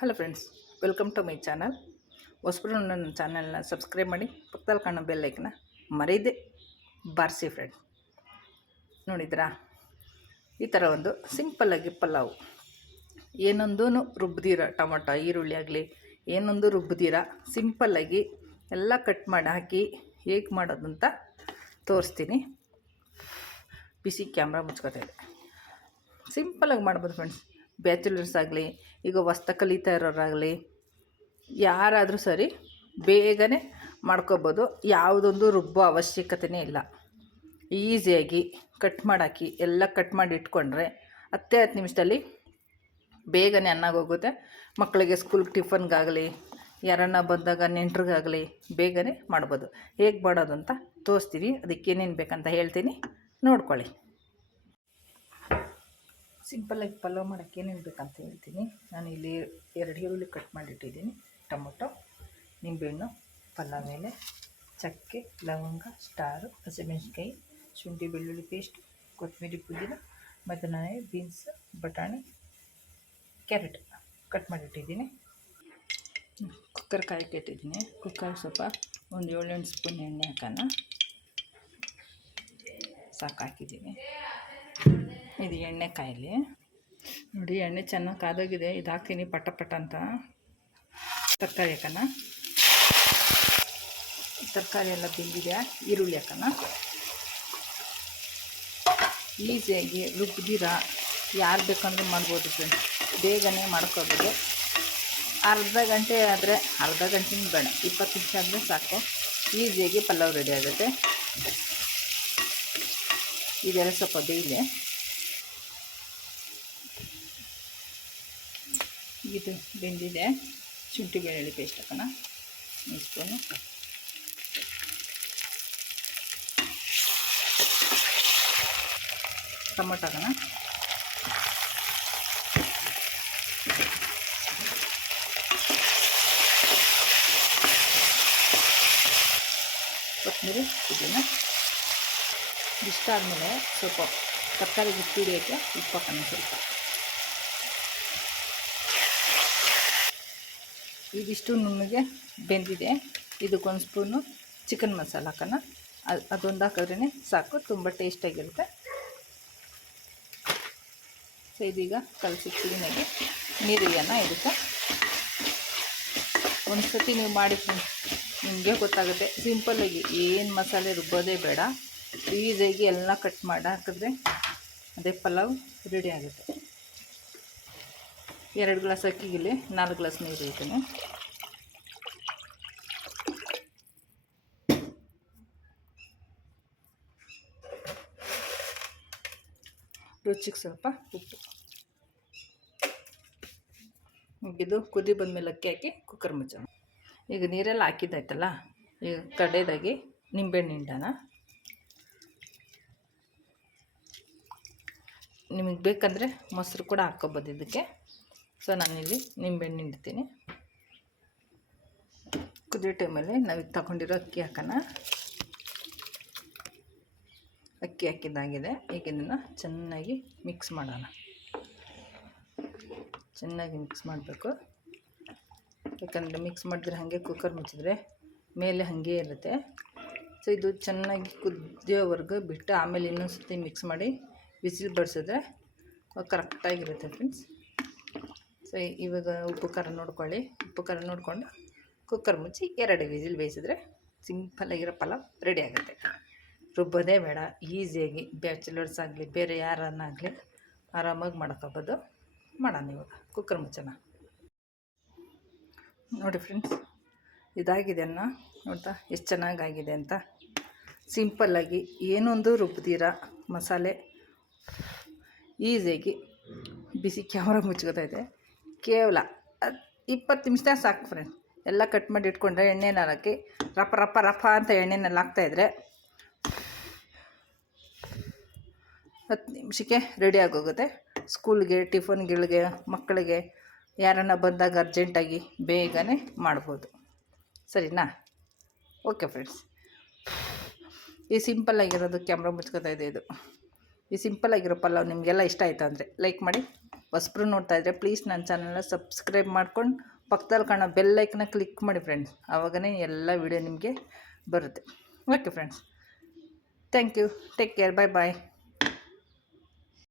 Hello friends, welcome to my channel. ಹೊಸಬ್ರು ನನ್ನ ಚಾನಲ್ನ ಸಬ್ಸ್ಕ್ರೈಬ್ ಮಾಡಿ, ಪಕ್ಕದಲ್ಲಿ ಕಾಣೋ ಬೆಲ್ಲೈಕನ್ನ ಮರೀದೆ ಬಾರಿಸಿ ಫ್ರೆಂಡ್ ನೋಡಿದ್ರಾ? ಈ ಥರ ಒಂದು ಸಿಂಪಲ್ಲಾಗಿ ಪಲಾವು. ಏನೊಂದೂ ರುಬ್ದಿರ ಟೊಮೊಟೊ, ಈರುಳ್ಳಿ ಆಗಲಿ, ಏನೊಂದು ರುಬ್ದಿರ ಸಿಂಪಲ್ಲಾಗಿ ಎಲ್ಲ ಕಟ್ ಮಾಡಿ ಹಾಕಿ ಹೇಗೆ ಮಾಡೋದು ಅಂತ ತೋರಿಸ್ತೀನಿ. ಬಿಸಿ ಕ್ಯಾಮ್ರಾ ಮುಚ್ಕೋತಾ ಇದೆ ಸಿಂಪಲ್ಲಾಗಿ ಮಾಡ್ಬೋದು ಫ್ರೆಂಡ್ಸ್. ಬ್ಯಾಚುಲರ್ಸ್ ಆಗಲಿ ಈಗ ಹೊಸ್ತ ಕಲಿತಾ ಇರೋರಾಗಲಿ, ಯಾರಾದರೂ ಸರಿ ಬೇಗನೆ ಮಾಡ್ಕೋಬೋದು. ಯಾವುದೊಂದು ರುಬ್ಬೋ ಅವಶ್ಯಕತೆಯೇ ಇಲ್ಲ. ಈಸಿಯಾಗಿ ಕಟ್ ಮಾಡಾಕಿ, ಎಲ್ಲ ಕಟ್ ಮಾಡಿ ಇಟ್ಕೊಂಡ್ರೆ ಹತ್ತೇ ಹತ್ತು ನಿಮಿಷದಲ್ಲಿ ಬೇಗನೆ ಅನ್ನಾಗೋಗುತ್ತೆ ಮಕ್ಕಳಿಗೆ ಸ್ಕೂಲ್ಗೆ ಟಿಫನ್ಗಾಗಲಿ, ಯಾರನ್ನ ಬಂದಾಗ ನೆಂಟ್ರಿಗಾಗಲಿ ಬೇಗನೆ ಮಾಡ್ಬೋದು. ಹೇಗೆ ಮಾಡೋದು ಅಂತ ತೋರಿಸ್ತೀನಿ ಅದಕ್ಕೆ ಏನೇನು ಬೇಕಂತ ಹೇಳ್ತೀನಿ. ನೋಡ್ಕೊಳ್ಳಿ. ಸಿಂಪಲ್ಲಾಗಿ ಪಲಾವ್ ಮಾಡೋಕ್ಕೆ ಏನೇನು ಬೇಕಂತ ಹೇಳ್ತೀನಿ. ನಾನು ಇಲ್ಲಿ ಎರಡು ಈರುಳ್ಳಿ ಕಟ್ ಮಾಡಿಟ್ಟಿದ್ದೀನಿ. ಟೊಮೊಟೊ, ನಿಂಬೆಹಣ್ಣು, ಪಲಾವ್ ಮೇಲೆ ಚಕ್ಕೆ, ಲವಂಗ, ಸ್ಟಾರು, ಹಸಿಮೆಣ್ಸಿನ್ಕಾಯಿ, ಶುಂಠಿ ಬೆಳ್ಳುಳ್ಳಿ ಪೇಸ್ಟ್, ಕೊತ್ತಂಬರಿ ಪುದೀನ ಮತ್ತು ನಾನು ಬೀನ್ಸ್, ಬಟಾಣಿ, ಕ್ಯಾರೆಟ್ ಕಟ್ ಮಾಡಿಟ್ಟಿದ್ದೀನಿ. ಕುಕ್ಕರ್ ಕಾಯಿ ಇಟ್ಟಿದ್ದೀನಿ. ಕುಕ್ಕರ್ ಸ್ವಲ್ಪ ಒಂದು ಏಳೆಂಟು ಸ್ಪೂನ್ ಎಣ್ಣೆ ಹಾಕೋಣ. ಸಾಕು ಹಾಕಿದ್ದೀನಿ ಇದು ಎಣ್ಣೆ ಕಾಯಿಲಿ. ನೋಡಿ, ಎಣ್ಣೆ ಚೆನ್ನಾಗಿ ಕಾದೋಗಿದೆ. ಇದು ಹಾಕ್ತೀನಿ ಪಟ ಪಟ ಅಂತ. ತರಕಾರಿ ಹಾಕೋಣ. ತರಕಾರಿ ಎಲ್ಲ ಬೆಂದಿದೆ. ಈರುಳ್ಳಿ ಹಾಕೋಣ. ಈಸಿಯಾಗಿ ರುಬ್ಬಿದಿರಾ ಯಾರು ಬೇಕಂದ್ರೂ ಮಾಡ್ಬೋದು ಫ್ರೆಂಡ್ಸ್. ಬೇಗನೆ ಮಾಡ್ಕೋಬೋದು ಅರ್ಧ ಗಂಟೆ ಆದರೆ, ಅರ್ಧ ಗಂಟೆ ಬೇಡ. ಇಪ್ಪತ್ತು ನಿಮಿಷ ಆದರೆ ಸಾಕು. ಈಸಿಯಾಗಿ ಪಲಾವ್ ರೆಡಿ ಆಗುತ್ತೆ. ಇದೆಲ್ಲ ಸ್ವಲ್ಪ ಬೇಯಿದೆ ಇದು ಬೆಂದಿದೆ. ಶುಂಠಿ ಬೆಳ್ಳುಳ್ಳಿ ಪೇಸ್ಟ್ ಹಾಕೋಣ. ಒಂದು ಸ್ಪೂನು ಟೊಮೊಟೊ ಹಾಕೋಣ. ಕೊತ್ತಂಬರಿ ಇದನ್ನು ಇಷ್ಟ ಆದಮೇಲೆ ಸ್ವಲ್ಪ ತರಕಾರಿ ಉಪ್ಪು ಹಿಡಿಯೋಕ್ಕೆ ಉಪ್ಪು ಸ್ವಲ್ಪ. ಇದಿಷ್ಟು ನುಣ್ಣಗೆ ಬೆಂದಿದೆ. ಇದಕ್ಕೊಂದು ಸ್ಪೂನು ಚಿಕನ್ ಮಸಾಲ ಹಾಕೋಣ. ಅದು ಅದೊಂದು ಹಾಕಿದ್ರೇ ಸಾಕು, ತುಂಬ ಟೇಸ್ಟಾಗಿರುತ್ತೆ ಸೊ ಇದೀಗ ಕಲಸಿ ಕ್ಲೀನಾಗಿ ನೀರಿಗೆನ ಇರುತ್ತೆ. ಒಂದು ಸತಿ ನೀವು ಮಾಡಿ ನಿಮಗೆ ಗೊತ್ತಾಗುತ್ತೆ. ಸಿಂಪಲ್ಲಾಗಿ ಏನು ಮಸಾಲೆ ರುಬ್ಬೋದೇ ಬೇಡ. ಈಸಿಯಾಗಿ ಎಲ್ಲ ಕಟ್ ಮಾಡಿ ಹಾಕಿದ್ರೆ ಅದೇ ಪಲಾವ್ ರೆಡಿ ಆಗುತ್ತೆ. ಎರಡು ಗ್ಲಾಸ್ ಅಕ್ಕಿಗಿಲ್ಲಿ ನಾಲ್ಕು ಗ್ಲಾಸ್ ನೀರು ಇಡ್ತೀನಿ. ರುಚಿಗೆ ಸ್ವಲ್ಪ ಉಪ್ಪು. ಇದು ಕುದಿ ಬಂದಮೇಲೆ ಅಕ್ಕಿ ಹಾಕಿ ಕುಕ್ಕರ್ ಮುಚ್ಚೋಣ. ಈಗ ನೀರೆಲ್ಲ ಹಾಕಿದ್ದಾಯ್ತಲ್ಲ? ಈಗ ಕಡೆದಾಗಿ ನಿಂಬೆಹಣ್ಣು ಹಿಂಡೋಣ. ನಿಮಗೆ ಬೇಕಂದರೆ ಮೊಸರು ಕೂಡ ಹಾಕ್ಕೊಬೋದು ಇದಕ್ಕೆ. ಸೊ ನಾನಿಲ್ಲಿ ನಿಂಬೆಹಣ್ಣು ಇಡ್ತೀನಿ ಕುದಿಯೋ ಟೈಮಲ್ಲಿ ನಾವು ತಗೊಂಡಿರೋ ಅಕ್ಕಿ ಹಾಕೋಣ. ಅಕ್ಕಿ ಹಾಕಿದ್ದಾಗಿದೆ. ಈಗ ಇದನ್ನು ಚೆನ್ನಾಗಿ ಮಿಕ್ಸ್ ಮಾಡೋಣ. ಚೆನ್ನಾಗಿ ಮಿಕ್ಸ್ ಮಾಡಬೇಕು. ಯಾಕಂದರೆ ಮಿಕ್ಸ್ ಮಾಡಿದ್ರೆ ಹಾಗೆ ಕುಕ್ಕರ್ ಮುಚ್ಚಿದ್ರೆ ಮೇಲೆ ಹಾಗೆ ಇರುತ್ತೆ. ಸೊ ಇದು ಚೆನ್ನಾಗಿ ಕುದಿಯೋವರೆಗೂ ಬಿಟ್ಟು ಆಮೇಲೆ ಇನ್ನೊಂದು ಸರ್ತಿ ಮಿಕ್ಸ್ ಮಾಡಿ ಬಿಸಿಲು ಬಡಿಸಿದ್ರೆ ಕರೆಕ್ಟಾಗಿರುತ್ತೆ ಫ್ರೆಂಡ್ಸ್ ಸೊ ಇವಾಗ ಉಪ್ಪು ಖಾರ ನೋಡ್ಕೊಳ್ಳಿ. ಉಪ್ಪು ಖಾರ ನೋಡಿಕೊಂಡು ಕುಕ್ಕರ್ ಮುಚ್ಚಿ ಎರಡು ವಿಸಿಲ್ ಬೇಯಿಸಿದ್ರೆ ಸಿಂಪಲ್ಲಾಗಿರೋ ಪಲಾವ್ ರೆಡಿ ಆಗುತ್ತೆ. ರುಬ್ಬೋದೇ ಬೇಡ ಈಸಿಯಾಗಿ ಬ್ಯಾಚುಲರ್ಸ್ ಆಗಲಿ, ಬೇರೆ ಯಾರನ್ನಾಗಲಿ ಆರಾಮಾಗಿ ಮಾಡ್ಕೋಬೋದು. ಮಾಡೋಣ ಇವಾಗ ಕುಕ್ಕರ್ ಮುಚ್ಚೋಣ. ನೋಡಿ ಫ್ರೆಂಡ್ಸ್ ಇದಾಗಿದೆ ಅನ್ನ. ನೋಡ್ತಾ, ಎಷ್ಟು ಚೆನ್ನಾಗಾಗಿದೆ ಅಂತ. ಸಿಂಪಲ್ಲಾಗಿ ಏನೊಂದು ರುಬ್ದಿರ ಮಸಾಲೆ ಈಸಿಯಾಗಿ ಬಿಸಿ ಕ್ಯಾಮ್ರಾ ಮುಚ್ಕೋತೈತೆ ಕೇವಲ ಇಪ್ಪತ್ತು ನಿಮಿಷದಾಗ ಸಾಕು ಫ್ರೆಂಡ್ ಎಲ್ಲ ಕಟ್ ಮಾಡಿ ಇಟ್ಕೊಂಡ್ರೆ ಎಣ್ಣೆನ ಹಾಕಿ ರಪ ರಪ ರಪ ಅಂತ ಎಣ್ಣೆನಲ್ಲಿ ಹಾಕ್ತಾಯಿದ್ರೆ ಹತ್ತು ನಿಮಿಷಕ್ಕೆ ರೆಡಿ ಆಗೋಗುತ್ತೆ. ಸ್ಕೂಲ್ಗೆ ಟಿಫನ್ಗಳಿಗೆ ಮಕ್ಕಳಿಗೆ ಯಾರನ್ನ ಬಂದಾಗ ಅರ್ಜೆಂಟಾಗಿ ಬೇಗನೆ ಮಾಡ್ಬೋದು. ಸರಿನಾ? ಓಕೆ ಫ್ರೆಂಡ್ಸ್ ಈ ಸಿಂಪಲ್ ಆಗಿರೋದು ಕ್ಯಾಮ್ರಾ ಮುಚ್ಕೋತಾ ಇದೆ ಇದು. ಈ ಸಿಂಪಲ್ಲಾಗಿರೋ ಪಲಾವ್ ನಿಮಗೆಲ್ಲ ಇಷ್ಟ ಆಯಿತು ಅಂದರೆ ಲೈಕ್ ಮಾಡಿ. ಹೊಸಬ್ರು ನೋಡ್ತಾ ಇದ್ದರೆ ಪ್ಲೀಸ್ ನನ್ನ ಚಾನಲ್ನ ಸಬ್ಸ್ಕ್ರೈಬ್ ಮಾಡ್ಕೊಂಡು ಪಕ್ಕದಲ್ಲಿ ಕಾಣೋ ಬೆಲ್ಲೈಕನ್ನ ಕ್ಲಿಕ್ ಮಾಡಿ ಫ್ರೆಂಡ್ಸ್ ಆವಾಗನೇ ಎಲ್ಲ ವಿಡಿಯೋ ನಿಮಗೆ ಬರುತ್ತೆ. Okay friends thank you take care bye bye